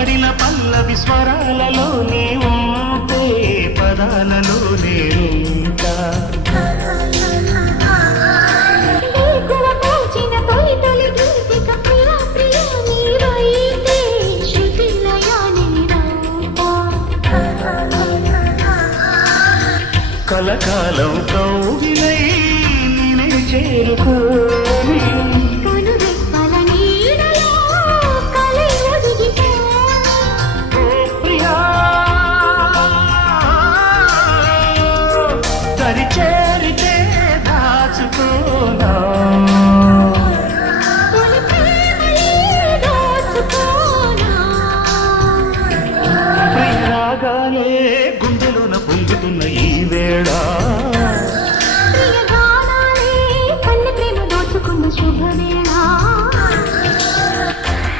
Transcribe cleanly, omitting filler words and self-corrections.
పాడిన పల్లవి స్వరాలలో నీ ఉంటే పదాలలో నేనుంటా కలకాలం కౌగిలై నినే చేరుకోని ప్రియా దరి చేరితే దాచుకోనా